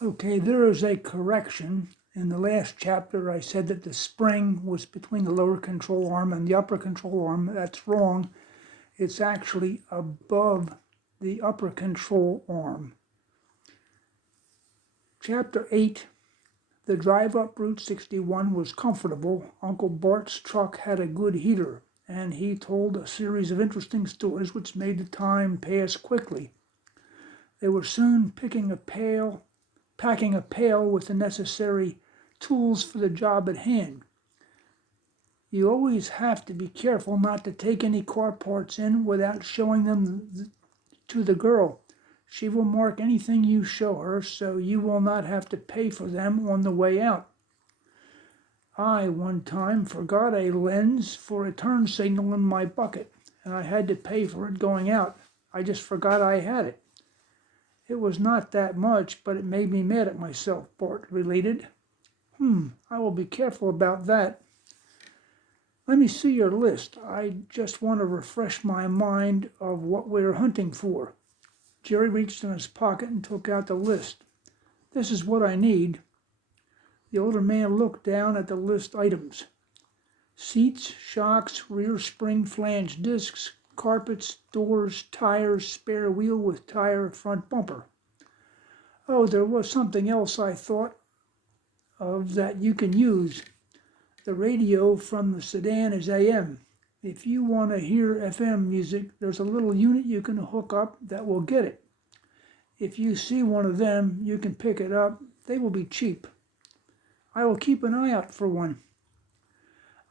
Okay, there is a correction. In the last chapter, I said that the spring was between the lower control arm and the upper control arm. That's wrong. It's actually above the upper control arm. Chapter 8, the drive up Route 61 was comfortable. Uncle Bart's truck had a good heater, and he told a series of interesting stories which made the time pass quickly. They were soon packing a pail with the necessary tools for the job at hand. You always have to be careful not to take any car parts in without showing them to the girl. She will mark anything you show her, so you will not have to pay for them on the way out. I, one time, forgot a lens for a turn signal in my bucket, and I had to pay for it going out. I just forgot I had it. It was not that much, but it made me mad at myself, Bart related. I will be careful about that. Let me see your list. I just want to refresh my mind of what we're hunting for. Jerry reached in his pocket and took out the list. This is what I need. The older man looked down at the list items. Seats, shocks, rear spring flange discs, carpets, doors, tires, spare wheel with tire, front bumper. Oh, there was something else I thought of that you can use. The radio from the sedan is AM. If you want to hear FM music, there's a little unit you can hook up that will get it. If you see one of them, you can pick it up. They will be cheap. I will keep an eye out for one.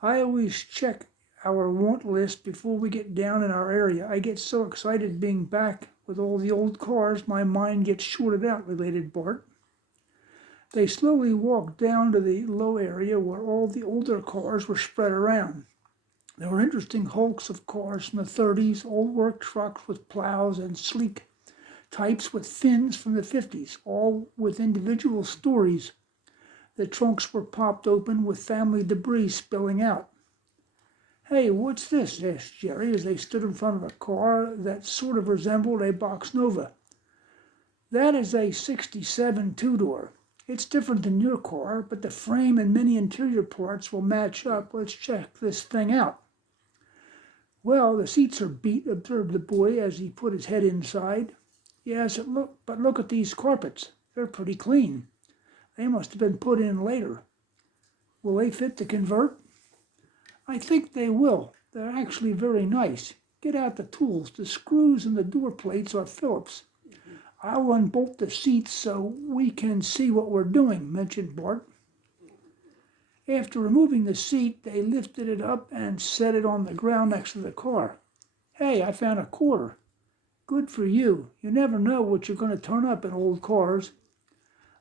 I always check our want list before we get down in our area. I get so excited being back with all the old cars, my mind gets shorted out, related Bart. They slowly walked down to the low area where all the older cars were spread around. There were interesting hulks of cars from the 30s, old work trucks with plows, and sleek types with fins from the 50s, all with individual stories. The trunks were popped open with family debris spilling out. Hey, what's this? Asked Jerry as they stood in front of a car that sort of resembled a Box Nova. That is a 67 two-door. It's different than your car, but the frame and many interior parts will match up. Let's check this thing out. Well, the seats are beat, observed the boy as he put his head inside. Yes, but look at these carpets. They're pretty clean. They must have been put in later. Will they fit the convert? I think they will. They're actually very nice. Get out the tools. The screws and the door plates are Phillips. I'll unbolt the seats so we can see what we're doing, mentioned Bart. After removing the seat, they lifted it up and set it on the ground next to the car. Hey, I found a quarter. Good for you. You never know what you're going to turn up in old cars.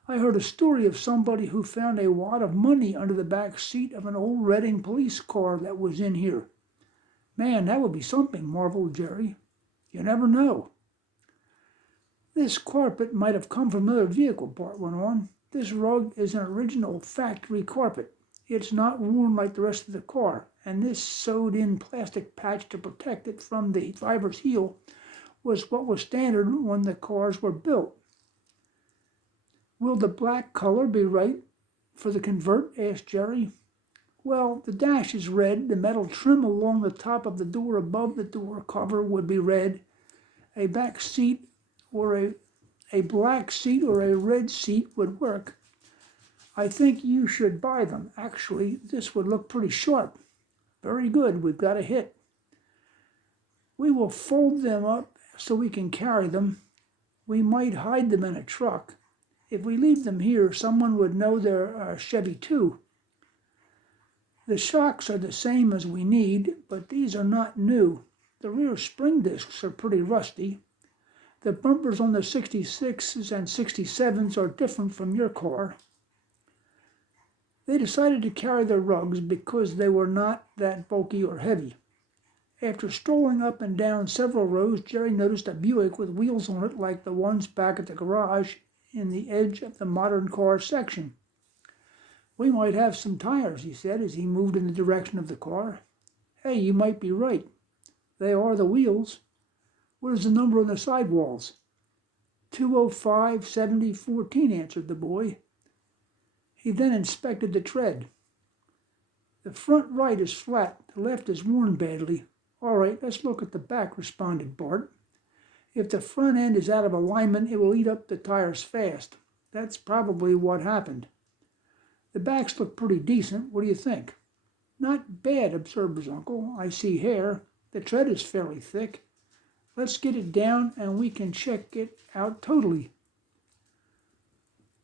I heard a story of somebody who found a wad of money under the back seat of an old Reading police car that was in here. Man, that would be something, marveled Jerry. You never know. This carpet might have come from another vehicle, Bart went on. This rug is an original factory carpet. It's not worn like the rest of the car, and this sewed-in plastic patch to protect it from the driver's heel was what was standard when the cars were built. Will the black color be right for the convert? Asked Jerry. Well, the dash is red. The metal trim along the top of the door above the door cover would be red. A back seat or a black seat or a red seat would work. I think you should buy them. Actually, this would look pretty sharp. Very good. We've got a hit. We will fold them up so we can carry them. We might hide them in a truck. If we leave them here, someone would know they're a Chevy too. The shocks are the same as we need, but these are not new. The rear spring discs are pretty rusty. The bumpers on the 66s and 67s are different from your car. They decided to carry their rugs because they were not that bulky or heavy. After strolling up and down several rows, Jerry noticed a Buick with wheels on it like the ones back at the garage in the edge of the modern car section. We might have some tires, he said as he moved in the direction of the car. Hey, you might be right. They are the wheels. What is the number on the sidewalls? 205 70 14, answered the boy. He then inspected the tread. The front right is flat, the left is worn badly. All right, let's look at the back, responded Bart. If the front end is out of alignment, it will eat up the tires fast. That's probably what happened. The backs look pretty decent. What do you think? Not bad, observed his uncle. I see hair. The tread is fairly thick. Let's get it down and we can check it out totally.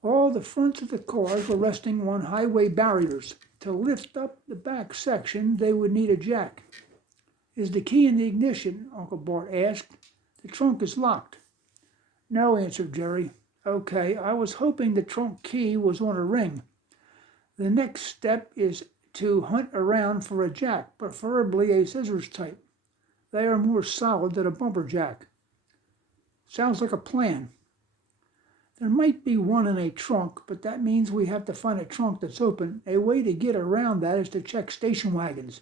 All the fronts of the cars were resting on highway barriers. To lift up the back section, they would need a jack. Is the key in the ignition? Uncle Bart asked. The trunk is locked. No, answered Jerry. Okay, I was hoping the trunk key was on a ring. The next step is to hunt around for a jack, preferably a scissors type. They are more solid than a bumper jack. Sounds like a plan. There might be one in a trunk, but that means we have to find a trunk that's open. A way to get around that is to check station wagons.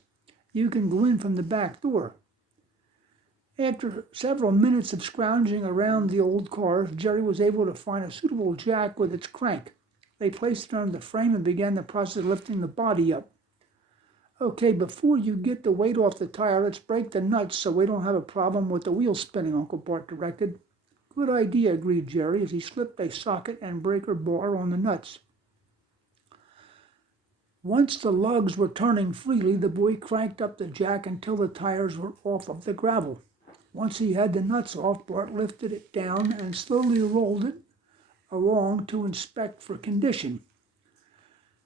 You can go in from the back door. After several minutes of scrounging around the old cars, Jerry was able to find a suitable jack with its crank. They placed it under the frame and began the process of lifting the body up. Okay, before you get the weight off the tire, let's break the nuts so we don't have a problem with the wheel spinning, Uncle Bart directed. Good idea, agreed Jerry as he slipped a socket and breaker bar on the nuts. Once the lugs were turning freely, the boy cranked up the jack until the tires were off of the gravel. Once he had the nuts off, Bart lifted it down and slowly rolled it along to inspect for condition.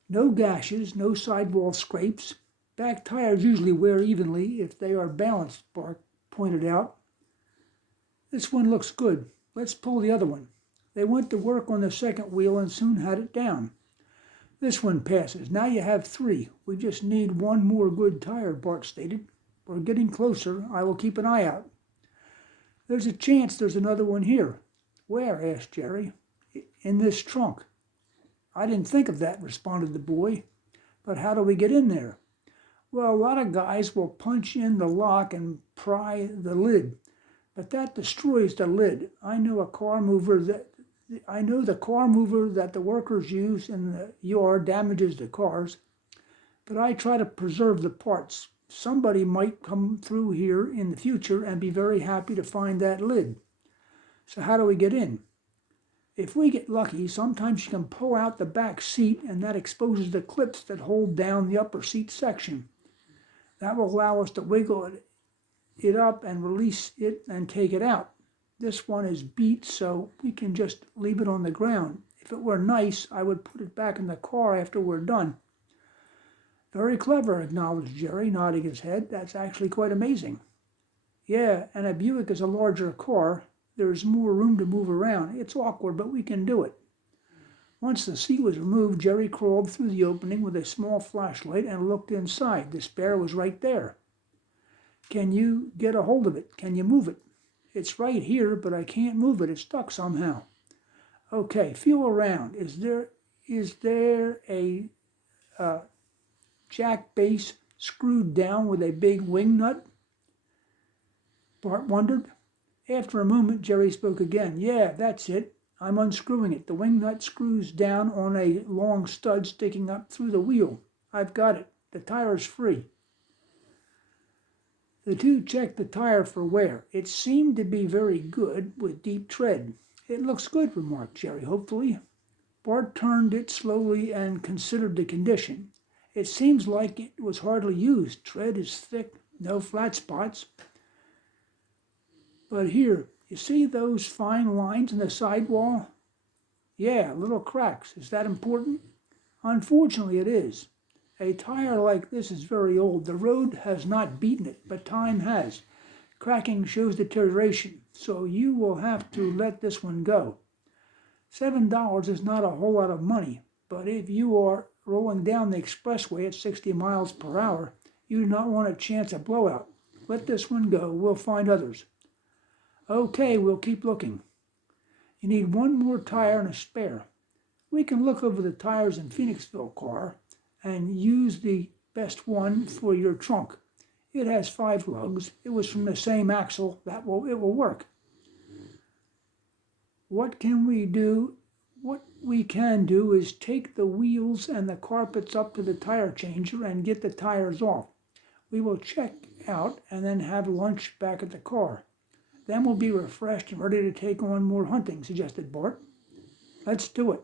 No gashes, no sidewall scrapes. Back tires usually wear evenly if they are balanced, Bart pointed out. This one looks good. Let's pull the other one. They went to work on the second wheel and soon had it down. This one passes. Now you have 3. We just need one more good tire, Bart stated. We're getting closer. I will keep an eye out. There's a chance there's another one here. Where? Asked Jerry. In this trunk. I didn't think of that, responded the boy. But how do we get in there? Well, a lot of guys will punch in the lock and pry the lid. But that destroys the lid. I know the car mover that the workers use in the yard damages the cars, but I try to preserve the parts. Somebody might come through here in the future and be very happy to find that lid. So how do we get in? If we get lucky, sometimes you can pull out the back seat and that exposes the clips that hold down the upper seat section. That will allow us to wiggle it up and release it and take it out. This one is beat, so we can just leave it on the ground. If it were nice, I would put it back in the car after we're done. Very clever, acknowledged Jerry, nodding his head. That's actually quite amazing. Yeah, and a Buick is a larger car. There's more room to move around. It's awkward, but we can do it. Once the seat was removed, Jerry crawled through the opening with a small flashlight and looked inside. The spare was right there. Can you get a hold of it? Can you move it? It's right here, but I can't move it. It's stuck somehow. Okay, feel around. Is there a jack base screwed down with a big wing nut? Bart wondered. After a moment, Jerry spoke again. Yeah, that's it. I'm unscrewing it. The wing nut screws down on a long stud sticking up through the wheel. I've got it. The tire's free. The two checked the tire for wear. It seemed to be very good with deep tread. It looks good, remarked Jerry hopefully. Bart turned it slowly and considered the condition. It seems like it was hardly used. Tread is thick, no flat spots. But here, you see those fine lines in the sidewall? Yeah, little cracks. Is that important? Unfortunately, it is. A tire like this is very old. The road has not beaten it, but time has. Cracking shows deterioration, so you will have to let this one go. $7 is not a whole lot of money, but if you are rolling down the expressway at 60 miles per hour, you do not want a chance of blowout. Let this one go. We'll find others. Okay, we'll keep looking. You need one more tire and a spare. We can look over the tires in Phoenixville car and use the best one for your trunk. It has 5 lugs. It was from the same axle. It will work. What can we do? What we can do is take the wheels and the carpets up to the tire changer and get the tires off. We will check out and then have lunch back at the car. Then we'll be refreshed and ready to take on more hunting, suggested Bart. Let's do it.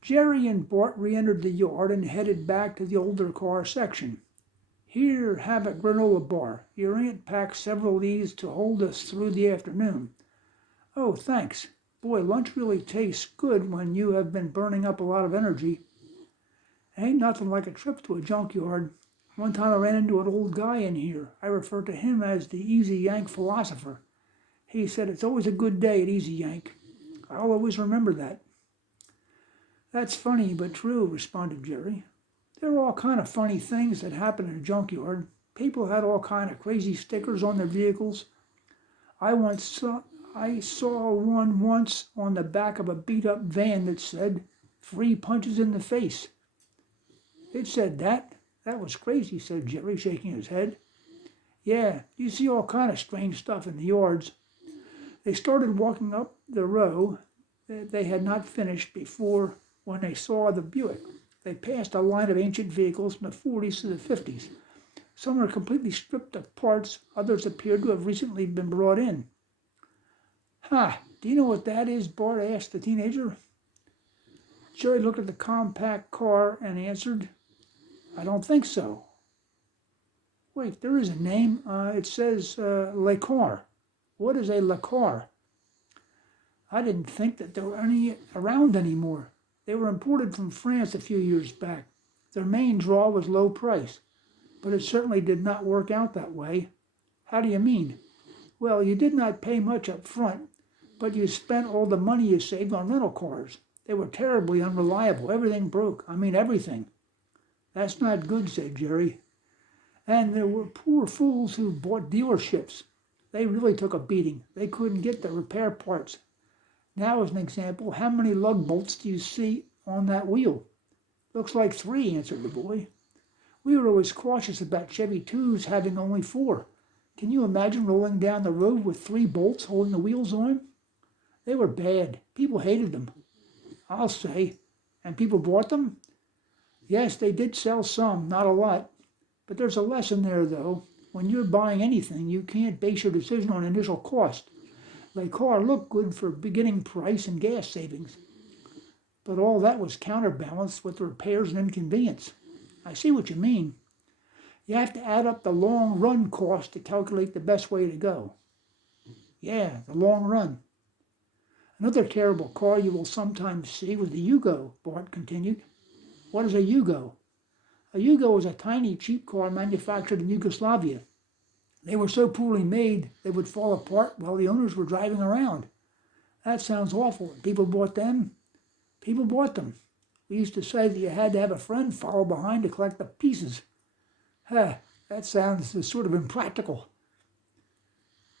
Jerry and Bart re-entered the yard and headed back to the older car section. Here, have a granola bar. Your aunt packed several of these to hold us through the afternoon. Oh, thanks. Boy, lunch really tastes good when you have been burning up a lot of energy. Ain't nothing like a trip to a junkyard. One time I ran into an old guy in here. I refer to him as the Easy Yank philosopher. He said it's always a good day at Easy Yank. I'll always remember that. That's funny but true, responded Jerry. There are all kind of funny things that happen in a junkyard. People had all kind of crazy stickers on their vehicles. I saw one once on the back of a beat-up van that said, "Free punches in the face." It said that? That was crazy, said Jerry, shaking his head. Yeah, you see all kind of strange stuff in the yards. They started walking up the row that they had not finished before when they saw the Buick. They passed a line of ancient vehicles from the 40s to the 50s. Some were completely stripped of parts, others appeared to have recently been brought in. Do you know what that is? Bart asked the teenager. Jerry looked at the compact car and answered, I don't think so. Wait, there is a name. It says Le Car. What is a Le Car? I didn't think that there were any around anymore. They were imported from France a few years back. Their main draw was low price, but it certainly did not work out that way. How do you mean? Well, you did not pay much up front, but you spent all the money you saved on rental cars. They were terribly unreliable. Everything broke. I mean, everything. That's not good, said Jerry. And there were poor fools who bought dealerships. They really took a beating. They couldn't get the repair parts. Now, as an example, how many lug bolts do you see on that wheel? Looks like 3, answered the boy. We were always cautious about Chevy 2s having only 4. Can you imagine rolling down the road with 3 bolts holding the wheels on? They were bad. People hated them, I'll say. And people bought them? Yes, they did sell some, not a lot. But there's a lesson there, though. When you're buying anything, you can't base your decision on initial cost. The car looked good for beginning price and gas savings, but all that was counterbalanced with repairs and inconvenience. I see what you mean. You have to add up the long run cost to calculate the best way to go. Yeah, the long run. Another terrible car you will sometimes see was the Yugo, Bart continued. What is a Yugo? A Yugo is a tiny, cheap car manufactured in Yugoslavia. They were so poorly made, they would fall apart while the owners were driving around. That sounds awful. People bought them? People bought them. We used to say that you had to have a friend follow behind to collect the pieces. That sounds sort of impractical.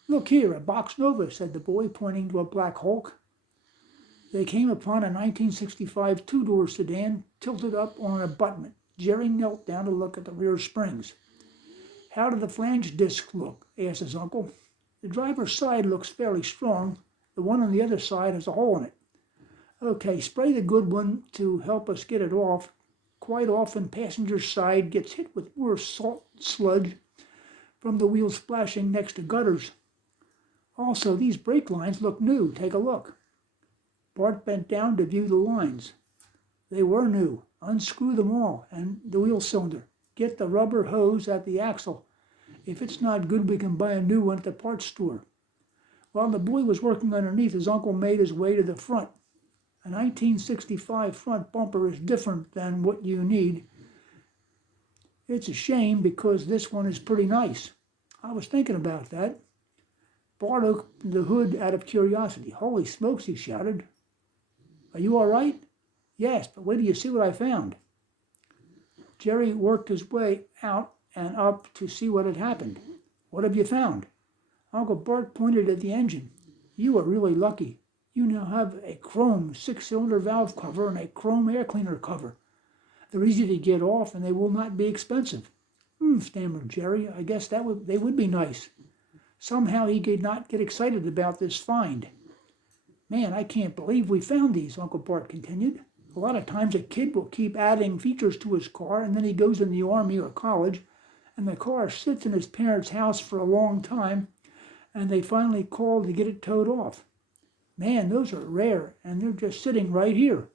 Look here, a Box Nova, said the boy, pointing to a black Hulk. They came upon a 1965 two-door sedan tilted up on an abutment. Jerry knelt down to look at the rear springs. How do the flange discs look? Asked his uncle. The driver's side looks fairly strong. The one on the other side has a hole in it. Okay, spray the good one to help us get it off. Quite often, passenger's side gets hit with worse salt sludge from the wheels splashing next to gutters. Also, these brake lines look new. Take a look. Bart bent down to view the lines. They were new. Unscrew them all and the wheel cylinder. Get the rubber hose at the axle. If it's not good, we can buy a new one at the parts store. While the boy was working underneath, his uncle made his way to the front. A 1965 front bumper is different than what you need. It's a shame because this one is pretty nice. I was thinking about that. Bart opened the hood out of curiosity. Holy smokes, he shouted. Are you all right? Yes, but wait till you see what I found. Jerry worked his way out and up to see what had happened. What have you found? Uncle Bart pointed at the engine. You are really lucky. You now have a chrome 6-cylinder valve cover and a chrome air cleaner cover. They're easy to get off and they will not be expensive. Stammered Jerry. I guess they would be nice. Somehow he did not get excited about this find. Man, I can't believe we found these, Uncle Bart continued. A lot of times a kid will keep adding features to his car, and then he goes in the army or college, and the car sits in his parents' house for a long time, and they finally call to get it towed off. Man, those are rare, and they're just sitting right here.